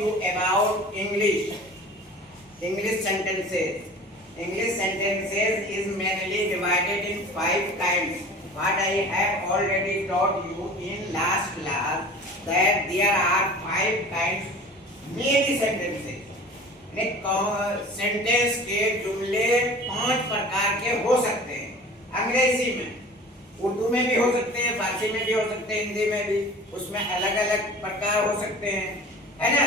you about English. English sentences. English sentences is mainly divided in 5 kinds. What I have already taught you in last class that there are 5 kinds many sentences. Sentence के जुमले 5 प्रकार के हो सकते हैं अंग्रेजी में, उर्दू में भी हो सकते हैं, फारसी में भी हो सकते हैं, हिंदी में भी, उसमें अलग अलग प्रकार हो सकते हैं, है ना।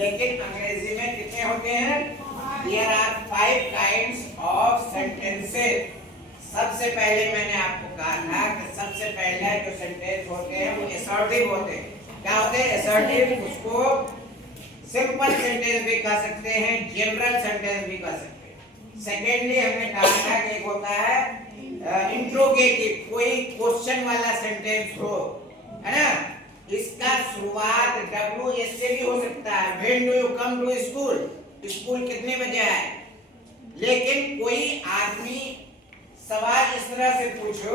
लेकिन अंग्रेजी में कितने होते हैं? There are 5 kinds of sentences. सबसे पहले मैंने आपको कहा था कि सबसे पहले जो सेंटेंस होते हैं वो असर्टिव होते हैं। क्या होते हैं? असर्टिव। उसको सिंपल सेंटेंस भी कह सकते हैं, जनरल सेंटेंस भी कह सकते हैं। सेकेंडली हमने कहा था कि एक होता है इंट्रोगेटिव, कोई क्वेश्चन वाला सेंटेंस हो, है ना। इसका शुरुआत WS से भी हो सकता है। When do you come to school? School कितने बजे आए? लेकिन कोई आदमी सवाल इस तरह से पूछो,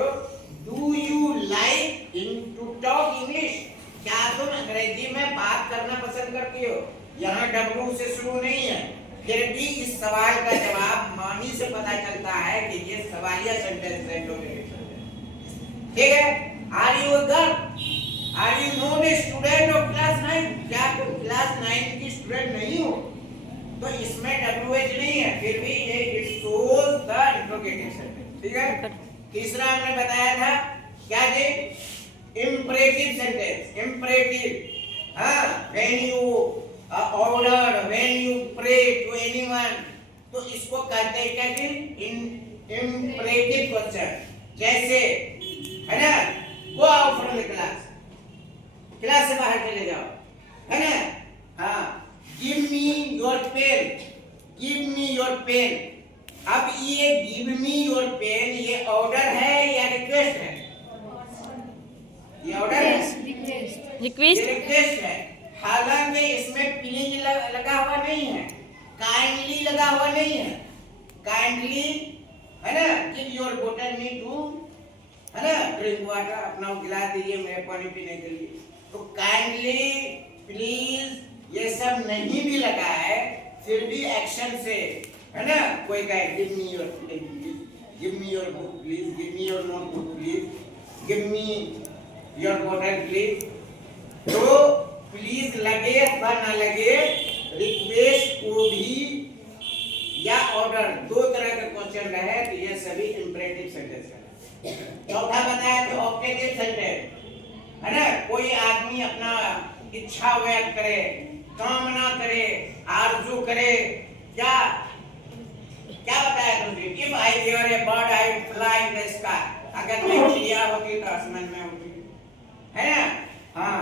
Do you like to talk English? क्या तुम अंग्रेजी में बात करना पसंद करती हो? यहाँ W से शुरू नहीं है, फिर भी इस सवाल का जवाब मानी से पता चलता है कि ये सवालिया सेंटेंस है। ठीक है? Are you a girl? Are you not a student of class 9? क्या तुम क्लास 9 की स्टूडेंट नहीं हो? तो इसमें WH नहीं है, फिर भी ये it shows the interrogative sentence। ठीक है? तीसरा हमने बताया था क्या जी? Imperative sentence। Imperative, हाँ, when you order, when you pray to anyone, तो इसको कहते हैं क्या जी? Imperative question। जैसे, है ना, go out from the class, class से बाहर चले जाओ, है ना। हाँ, give me your pen, give me your pen। अब ये give me your pen ये ऑर्डर है या रिक्वेस्ट है? ये ऑर्डर है, रिक्वेस्ट है। हालांकि इसमें प्लीज लगा हुआ नहीं है, काइंडली लगा हुआ नहीं है। काइंडली, है ना, गिव योर बोतल मी टू, है ना, ड्रिंक वाटर, अपना गिलास दीजिए मेरे पानी पीने के लिए। तो काइंडली, प्लीज ये सब नहीं भी लगा है, फिर भी एक्शन से, है ना, कोई कहे give me your pen please, give me your book please, give me your notebook please, give me your बोतल प्लीज। तो प्लीज लगे अथवा ना लगे, रिक्वेस्ट को भी या ऑर्डर, 2 तरह का क्वेश्चन रहे तो ये सभी इंपरेटिव सेंटेंस है। चौथा बताया तो ऑब्जेक्टिव सेंटेंस, है ना। कोई आदमी अपना इच्छा व्यक्त करे, कामना करे, आरजू करे, क्या क्या बताया तुमने? If I were a bird, I would fly in the sky। अगर मैं चिड़िया होती तो आसमान में उड़ती, है ना। हाँ,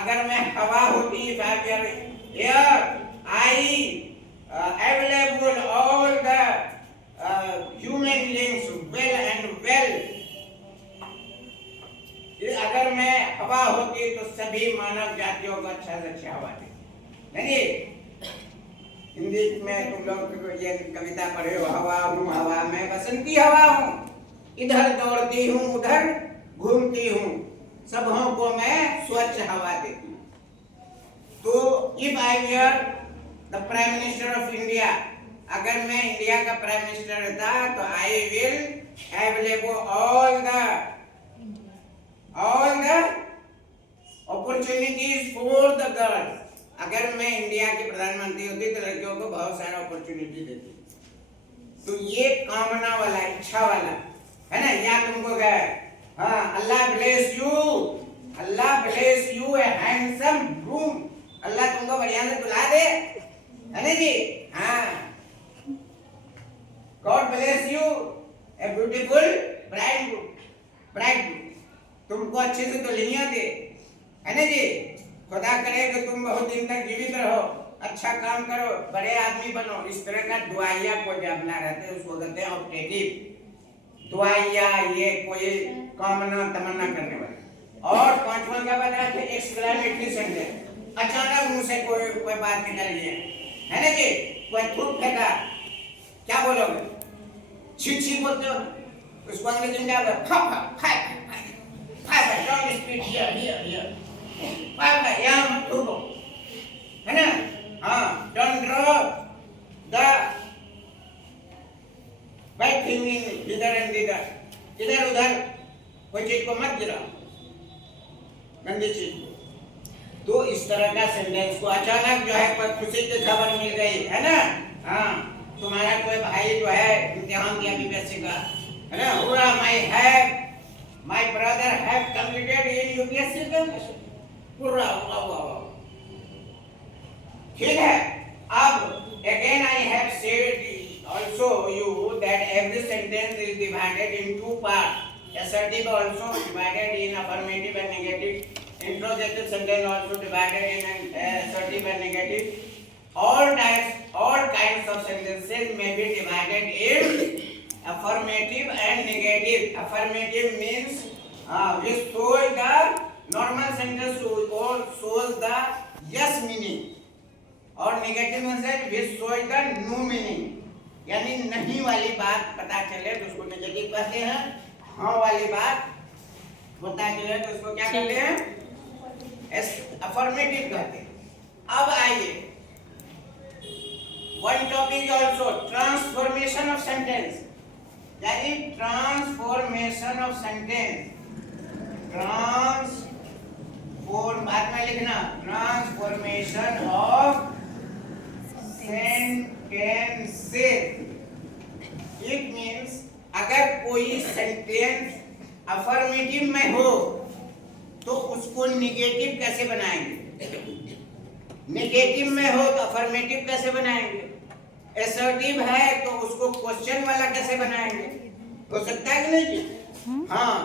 अगर मैं हवा होती, if I were air, I available all the human beings well and well। अगर मैं हवा होती तो सभी मानव जातियों को अच्छा से अच्छा हवा देती। नहीं, हिंदी में तुम लोग ये कविता पढ़े हो, हवा हूँ हवा में बसंती हवा हूँ, इधर दौड़ती हूँ उधर घूमती हूँ, सबों को मैं स्वच्छ हवा देती हूँ। तो if I were the prime minister of India, अगर मैं इंडिया का प्राइम मिनिस्टर था तो I will available all the opportunities for the girls. अगर मैं इंडिया की प्रधानमंत्री होती तो लड़कियों को बहुत सारा अपॉर्चुनिटी देती। तो ये कामना वाला, इच्छा वाला, है ना। या तुमको क्या है? हाँ, Allah bless you, Allah bless you a handsome groom, Allah तुमको बढ़िया से दुल्हा दे, है ना जी। हाँ, God bless you a beautiful bride, तुमको अच्छे से दुल्हनिया दे, है ना जी। खुदा करे कि तुम बहुत दिन तक जीवित रहो, अच्छा काम करो, बड़े आदमी बनो। इस तरह का दुआया को जब ना रहते उसको कहते हैं ऑब्जेक्टिव दुआया, ये कोई कामना तमन्ना करने वाला। और पांचवा क्या बताया थे? एक्सक्लेमेटरी सेंटेंस, अचानक मुंह से कोई बात निकल गई, है ना जी। कोई थूक फेंका, क्या बोलोगे? छी छी बोलते हो, उसको अंग्रेजी में क्या बोलते हैं? फा फा फा फा, don't speak here here here, फा फा, यहाँ मत थूको, है ना। तो इस तरह का सेंटेंस को अचानक जो है कोई खुशी की खबर मिल गई है ना, हाँ तुम्हारा कोई भाई जो है इम्तिहान दिया बीपीएससी का, है ना, hurrah my brother have completed in UPSC examination, hurrah hurrah hurrah. ठीक है, अब again I have said also you that every sentence is divided in two parts. Assertive also divided in affirmative and negative. Interrogative sentence also divided in assertive and negative. All kinds of sentences may be divided in affirmative and negative. Affirmative means which shows the normal sentence or shows the yes meaning. और negative means which shows the no meaning, यानी नहीं वाली बात पता चले तो उसको negative कहते हैं, हाँ वाली बात पता चले तो उसको क्या कहते हैं, अफर्मेटिव कहते हैं। अब आइए one topic also transformation of sentence, यानी ट्रांसफॉर्मेशन ऑफ सेंटेंस, बाद में लिखना transformation of sentences. It means अगर कोई सेंटेंस अफर्मेटिव में हो तो उसको निगेटिव कैसे बनाएंगे, नेगेटिव में हो तो अफर्मेटिव कैसे बनाएंगे, असर्टिव है तो उसको क्वेश्चन वाला कैसे बनाएंगे, हो सकता है कि नहीं जी? हाँ,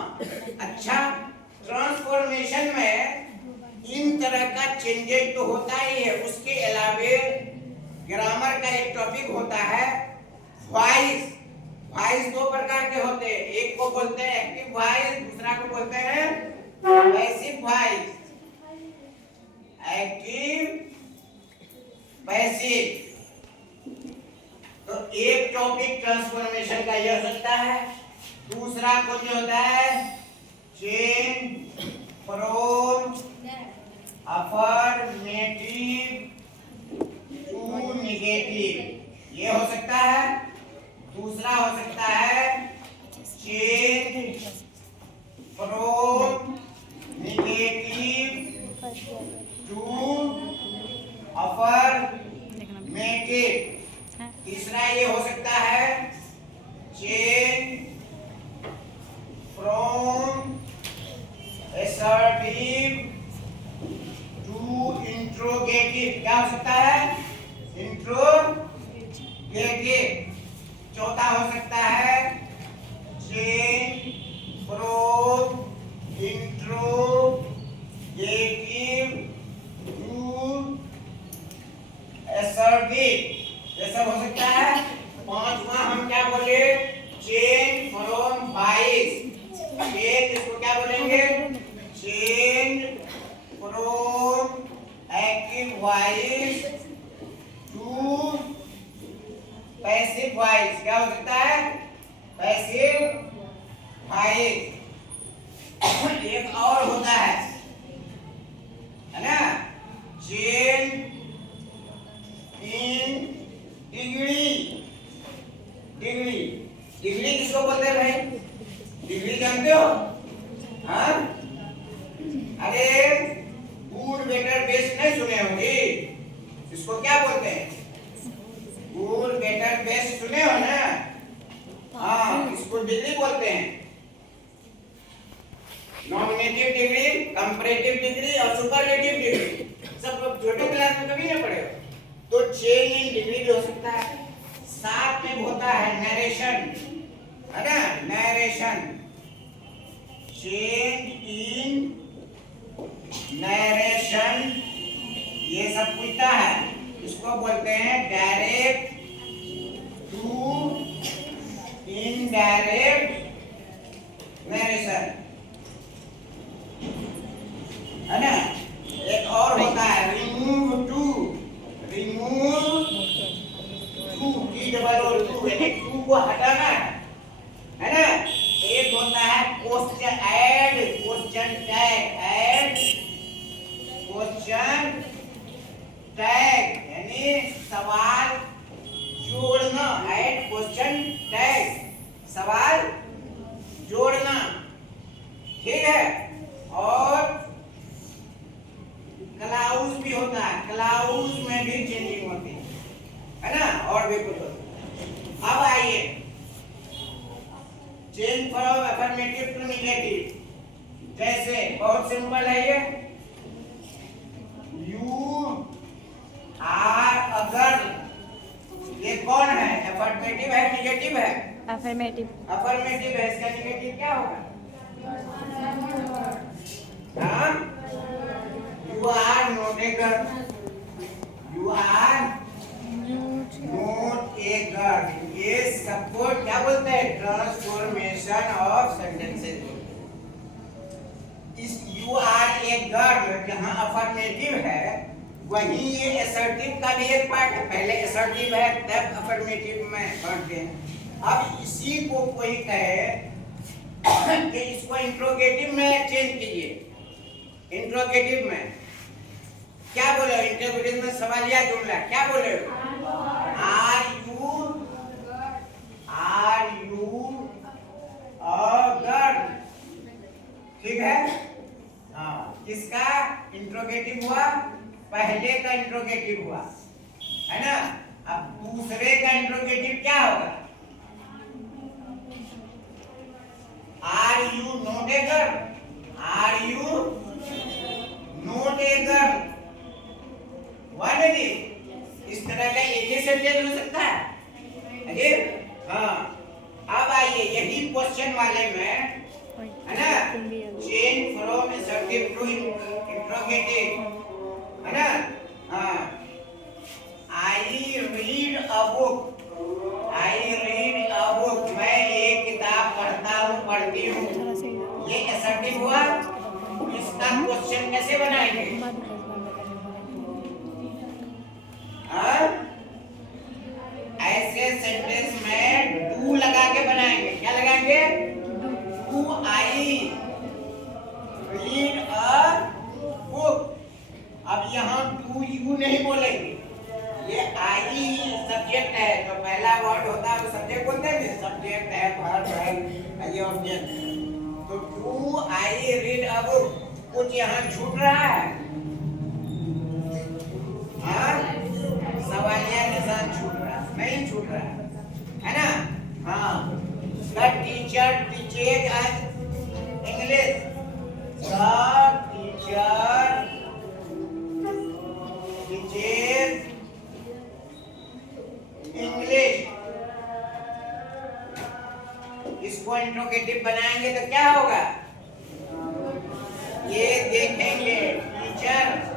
अच्छा ट्रांसफॉर्मेशन में इन तरह का चेंजेस तो होता ही है, उसके अलावे ग्रामर का एक टॉपिक होता है वॉइस। वॉइस दो प्रकार के होते हैं, एक को बोलते हैं एक्टिव वॉइस, दूसरा को बोलते हैं पैसिव वॉइस। एक्टिव पैसिव, तो एक टॉपिक ट्रांसफॉर्मेशन का यह हो सकता है, दूसरा कुछ होता है change from affirmative to negative, ये हो सकता है। दूसरा हो सकता है change from negative to affirmative. तीसरा ये हो सकता है change from assertive to interrogative, क्या हो सकता है, इंट्रोगेटिव। चौथा हो सकता है change from interrogative to assertive, ये सब हो सकता है। पांचवा हम क्या बोले, चेंज फ्रॉम वॉइस, चेंज इसको क्या बोलेंगे, change from active voice to passive voice, क्या हो सकता है, पैसिव वॉइस। एक और होता है ना, change in degree. Degree, degree किसको बोलते हैं भाई, डिग्री जानते हो? हाँ, अरे गुड बेटर बेस्ट नहीं सुने होंगे, इसको क्या बोलते हैं, गुड बेटर बेस्ट सुने हो ना, हाँ इसको डिग्री बोलते हैं। नॉमिनेटिव डिग्री, कंपैरेटिव डिग्री और सुपरलेटिव डिग्री, सब लोग छोटे क्लास में कभी नहीं पढ़े हो। तो चेंज इन डिग्री भी हो सकता है। साथ में होता है नरेशन, है ना, नरेशन, चेंज इन नरेशन, ये सब पूछता है, इसको बोलते हैं डायरेक्ट टू इनडायरेक्ट नरेशन, है ना। एक और होता है remove too, remove too, T double O too, यानी टू को हटाना है ना। एक होता है question add, question tag, add question tag, यानी सवाल जोड़ना, ऐड क्वेश्चन टैग, सवाल जोड़ना, ठीक है। और क्लाउज भी होता है, क्लाउज में भी चेंजिंग होती है ना, और भी कुछ होता है। अब आइए change from affirmative to negative. जैसे बहुत सिंपल है ये, यू आर अ गर्ल, ये कौन है? अफर्मेटिव है नेगेटिव है? अफर्मेटिव। अफर्मेटिव है, इसका नेगेटिव क्या होगा? हाँ, you are not a girl, you are not a girl. ये सबको क्या बोलते हैं? Transformation of sentences. इस यू आर ए गर्ल जहां अफर्मेटिव है, वहीं ये असर्टिव का भी एक पार्ट है। पहले असर्टिव है तब अफर्मेटिव में बांटते हैं। अब इसी को कोई कहे कि इसको इंट्रोगेटिव में चेंज कीजिए। इंट्रोगेटिव में क्या बोले? इंट्रोगेटिव में सवालिया जुमला क्या बोले? आर यू अ गर्ल, ठीक है? हाँ, किसका इंट्रोगेटिव हुआ? पहले का इंट्रोगेटिव हुआ, है ना? अब दूसरे का इंट्रोगेटिव क्या होगा? Are you not a girl, are you not a girl, इस तरह का एक ही सेंटेंस हो सकता है। अरे हाँ, अब आइए यही क्वेश्चन वाले में, है ना, change from assertive to interrogative, है ना? हाँ, I read a book, I read a book, मैं एक किताब पढ़ता हूँ, पढ़ती हूँ। ये असर्टिव हुआ। इसका क्वेश्चन कैसे बनाएंगे? ऐसे सेंटेंस में डू लगा के बनाएंगे। क्या लगाएंगे? Do I read a book. अब यहाँ डू यू नहीं बोलेंगे, ये आई सब्जेक्ट है, जो पहला वर्ड होता है वो सब्जेक्ट बोलते हैं। सब्जेक्ट है, वर्ब है, ये ऑब्जेक्ट। तो do I read a book, कुछ यहाँ छूट रहा है? हाँ, सवालिया निशान छूट रहा है? नहीं छूट रहा है ना? हाँ, the teacher teaches us English, the teacher teaches English. इसको इंट्रोगेटिव बनाएंगे तो क्या होगा? ये देखेंगे, teacher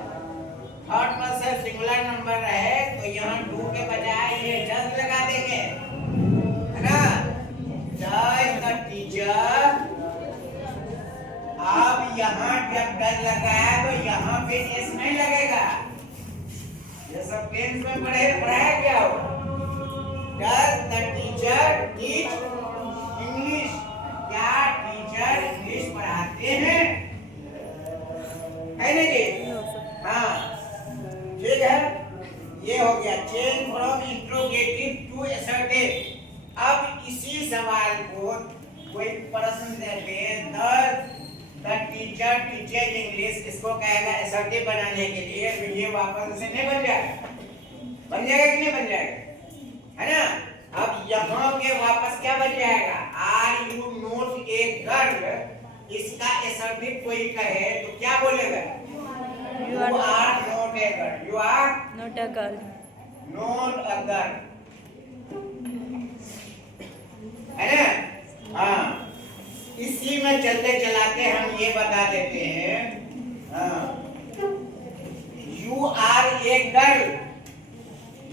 third person singular number है तो यहाँ डू के बजाय ये डज लगा देंगे, है ना? Does the teacher. अब यहाँ जब डज लगाया तो यहाँ पे एस नहीं लगेगा। ये सब टेंस में पढ़ाया क्या होगा? Does the teacher teach English, क्या टीचर इंग्लिश पढ़ाते हैं? है ना जी? हाँ, ठीक है, ये हो गया change from interrogative to assertive. अब इसी सवाल को कोई प्रश्न देते हैं, द टीचर टीचेज इंग्लिश, इसको कहेगा असर्टिव बनाने के लिए, तो ये वापस से नहीं बन जाएगा। बन जाएगा कि नहीं बन जाएगा? है ना? अब यहाँ पे वापस क्या बन जाएगा? Are you not a girl, इसका असर्टिव कोई कहे तो क्या बोलेगा? You are not a girl. You are not a girl. Not a girl. है ना? हाँ, इसी में चलते चलाते हम ये बता देते हैं, you are a girl,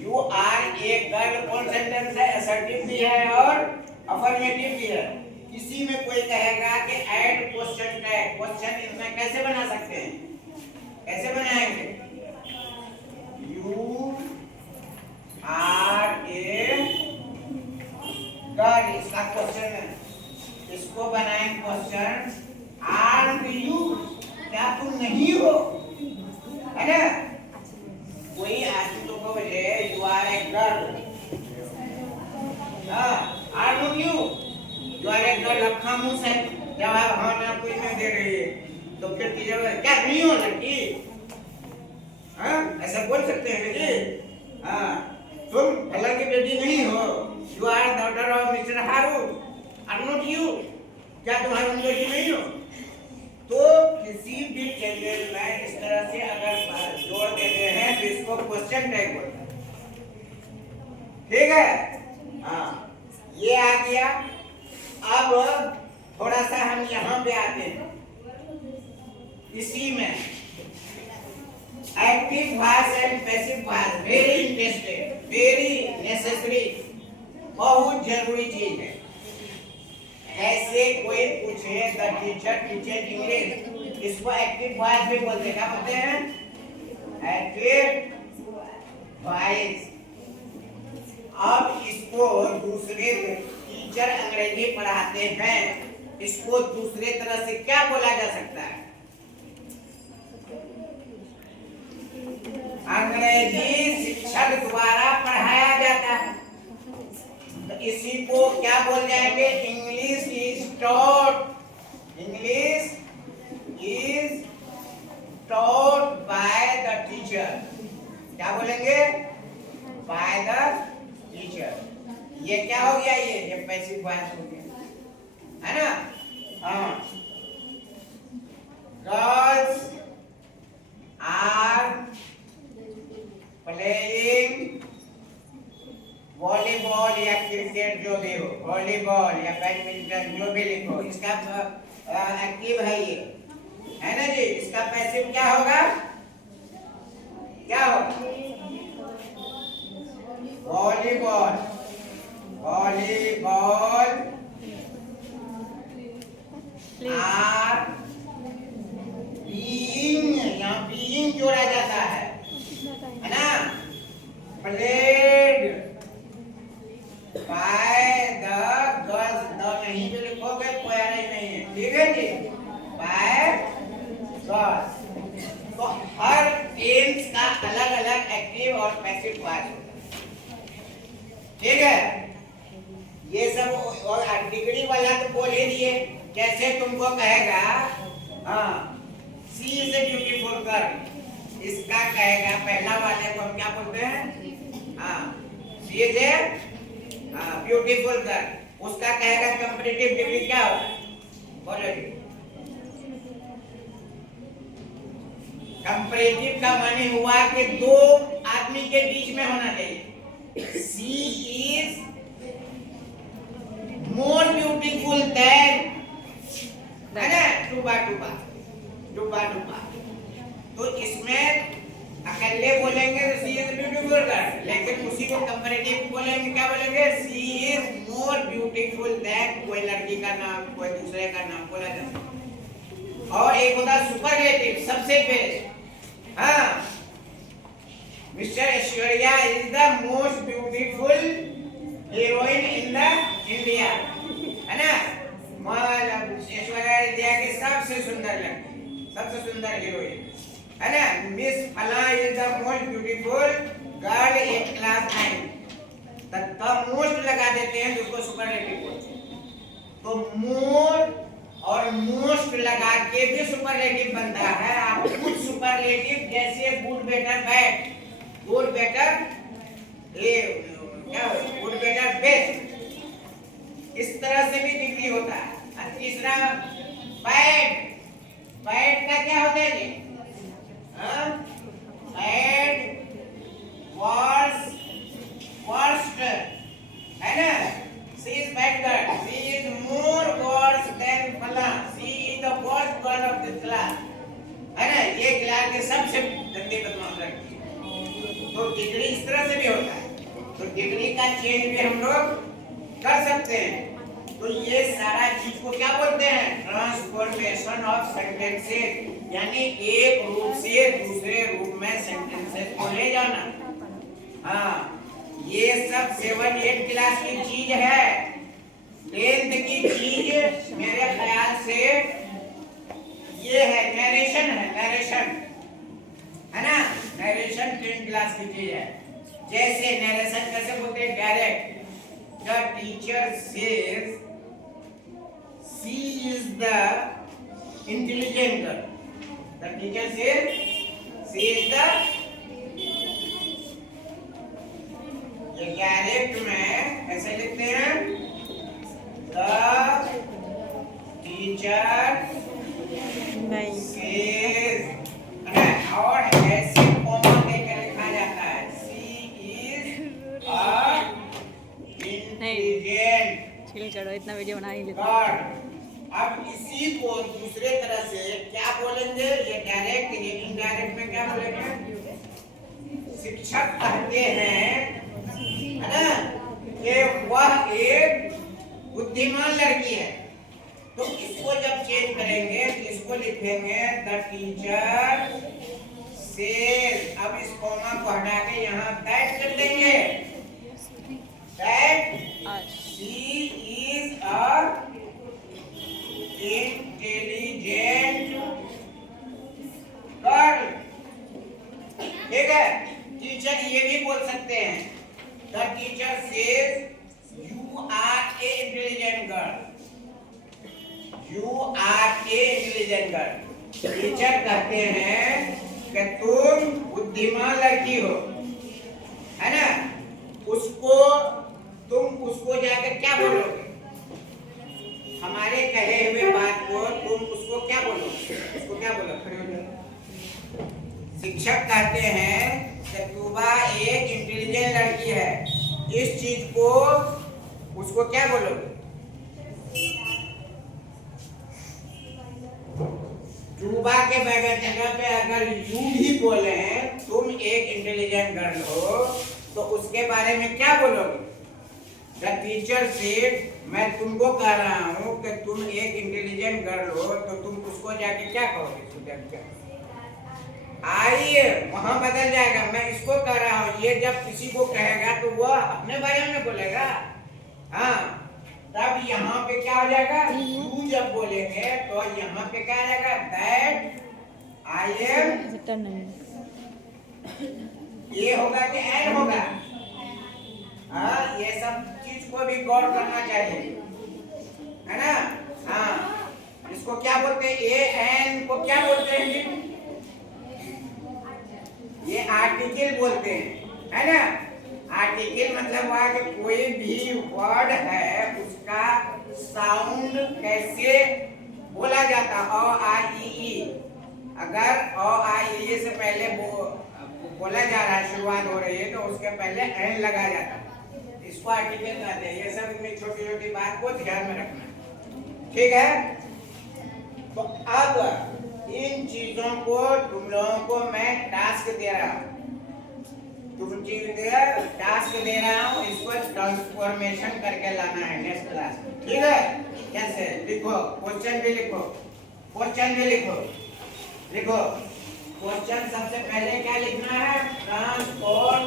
you are a girl कौन सेंटेंस है? असर्टिव भी है और अफर्मेटिव भी है। इसी में कोई कहेगा कि ऐड क्वेश्चन टैग, क्वेश्चन इसमें कैसे बना सकते हैं? कैसे बनाएंगे? यू आर ए गर्ल, इसका क्वेश्चन है, इसको बनाएंगे क्वेश्चन, आर यू, क्या तुम नहीं हो? है ना? कोई आदमी तो को बोले you are a girl, are not you are a girl. अब खामोश है, जवाब हाँ ना कोई नहीं दे रही है, तो फिर तीसरा क्या नहीं हो लड़की? बोल सकते हैं जी। हाँ, तुम फलर की बेटी नहीं हो, you are daughter of mister Haroon, are not you, क्या तुम हारून की बेटी नहीं हो? तो किसी भी सेंटेंस में इस तरह से अगर जोड़ देते हैं तो इसको क्वेश्चन टैग बोलते हैं, ठीक है। हाँ, ये आ गया। अब थोड़ा सा हम यहाँ पे आते हैं, इसी में active voice and passive voice, very interested, very necessary, बहुत जरूरी चीज है। ऐसे कोई पूछे द टीचर टीचर इंग्लिश, इसको एक्टिव वॉइस भी बोलते हैं, क्या बोलते हैं? Active voice. अब इसको दूसरे टीचर अंग्रेजी पढ़ाते हैं, इसको दूसरे तरह से क्या बोला जा सकता है? अंग्रेजी शिक्षक द्वारा पढ़ाया जाता है, तो इसी को क्या बोल जाएंगे? English is taught, English is taught by the teacher, क्या बोलेंगे? By the teacher. ये क्या हो गया? ये पैसिव वॉइस हो गया, है ना? हाँ, गर्ल्स आर प्लेइंग वॉलीबॉल या क्रिकेट, जो भी हो, वॉलीबॉल या बैडमिंटन, जो भी लिखो, इसका एक्टिव है ये, है ना जी? इसका पैसिव क्या होगा? क्या होगा? वॉलीबॉल, वॉलीबॉल आर बीइंग, यहाँ बीइंग जोड़ा जाता है ना? Played by the girls, the नहीं जो लिखोगे कोई नहीं है, ठीक है जी? Bye girls. तो हर टेंस का अलग अलग एक्टिव और पैसिव वॉइस होता है, ठीक है? ये सब और डिग्री वाला तो बोल ही दिए, कैसे तुमको कहेगा, हाँ, सी इज ए ब्यूटीफुल गर्ल, इसका कहेगा पहला वाले को हम क्या बोलते हैं? हाँ, सी इज ए ब्यूटीफुल गर्ल, उसका कहेगा कंपैरेटिव डिग्री क्या होगा? बोलो जी। कंपैरेटिव का माने हुआ कि दो आदमी के बीच में होना चाहिए। सी इज मोर ब्यूटीफुल देन, है ना? टूबा टूबा, टूबा टूबा। तो इसमें अकेले बोलेंगे तो सी इज ब्यूटीफुल गर्ल, लेकिन उसी को कंपैरेटिव बोलेंगे, क्या बोलेंगे? सी इज मोर ब्यूटीफुल देन, कोई लड़की का नाम कोई दूसरे का नाम बोला जाता है। और एक होता है सुपरलेटिव, सबसे बेस्ट। हाँ, mister Aishwarya is the most beautiful heroine in the India, है ना? ऐश्वर्या इंडिया की सबसे सुंदर लड़की, सबसे सुंदर हीरोइन, है ना? मिस फला is the most beautiful girl in class 9, तब मोस्ट लगा देते हैं तो उसको सुपरलेटिव बोलते हैं। तो मोर और मोस्ट लगा के भी सुपरलेटिव बनता है। आप कुछ सुपरलेटिव जैसे good better bad, good better ये क्या हो, गुड बेटर बेस्ट, इस तरह से भी डिग्री होता है। और तीसरा बैड, बैड का क्या होता है जी? बैड, वर्स, वर्स्ट, है ना? She is bad girl, she is more worse than फला, she is the worst girl of this class, है ना? ये क्लास के सबसे गंदी बदमाश लड़की है। तो डिग्री इस तरह से भी होता है, तो डिग्री का चेंज भी हम लोग कर सकते हैं। तो ये सारा चीज को क्या बोलते हैं? ट्रांसफॉर्मेशन ऑफ सेंटेंसेस, यानी एक रूप से दूसरे रूप में सेंटेंसेस को ले जाना। हाँ, ये सब 7-8 क्लास की चीज है। 10th की चीज मेरे ख्याल से ये है, नरेशन है, नरेशन, है ना? नरेशन 10th क्लास की चीज है। जैसे नरेशन कैसे बोलते हैं? Direct, the teacher says she is the intelligent girl, the teacher says she is the इतना वीडियो बना ही लेते। गॉड। अब इसी को दूसरे तरह से क्या बोलेंगे, ये डायरेक्ट ये इनडायरेक्ट में क्या बोलेंगे? शिक्षक कहते हैं, है ना, कि वह एक बुद्धिमान लड़की है। तो इसको जब चेंज करेंगे तो इसको लिखेंगे द टीचर सेज। अब इस कॉमा को हटा के यहाँ दैट कर देंगे। That she is a intelligent girl. ठीक है, टीचर ये भी बोल सकते हैं, the teacher says you are a intelligent girl. You are a intelligent girl. Teacher कहते हैं कि तुम बुद्धिमान लड़की हो, है ना। तुम उसको जाकर क्या बोलोगे? हमारे कहे हुए बात को तुम उसको क्या बोलोगे? उसको क्या बोलो? खड़े हो जाओ। शिक्षक कहते हैं कि तुबा एक इंटेलिजेंट लड़की है। इस चीज को उसको क्या बोलोगे? तुबा के बगैर जगह पे अगर यू भी बोले हैं तुम एक इंटेलिजेंट गर्ल हो, तो उसके बारे में क्या बोलोगे? द टीचर सेड, मैं तुमको कह रहा हूँ कि तुम एक इंटेलिजेंट गर्ल हो, तो तुम उसको जाके क्या कहोगे? आइए, वहां बदल जाएगा। मैं इसको कह रहा हूँ, ये जब किसी को कहेगा तो वह अपने बारे में बोलेगा। हाँ, तब यहाँ पे क्या हो जाएगा? यू जब बोलेंगे तो यहाँ पे क्या आ जाएगा? That I am. ये होगा कि एन होगा? हाँ, ये सब चीज को भी गौर करना चाहिए, है ना। हाँ, इसको क्या बोलते हैं? ए एन को क्या बोलते हैं? ये आर्टिकल बोलते हैं, है ना। आर्टिकल मतलब हुआ कि कोई भी वर्ड है उसका साउंड कैसे बोला जाता। अ आ इ ई। अगर अ आ इ ई से पहले बोला जा रहा है, शुरुआत हो रही है, तो उसके पहले एन लगा जाता है। इसको आर्टिकल कहते हैं। ये सब इतनी छोटी छोटी बात को ध्यान में रखना, ठीक है। तो अब इन चीजों को तुम लोगों को मैं टास्क दे रहा हूँ। टास्क दे रहा हूँ, इसको ट्रांसफॉर्मेशन करके लाना है नेक्स्ट क्लास में, ठीक है। कैसे लिखो? क्वेश्चन भी लिखो, क्वेश्चन भी लिखो। लिखो क्वेश्चन। सबसे पहले क्या लिखना है? ट्रांसफॉर्म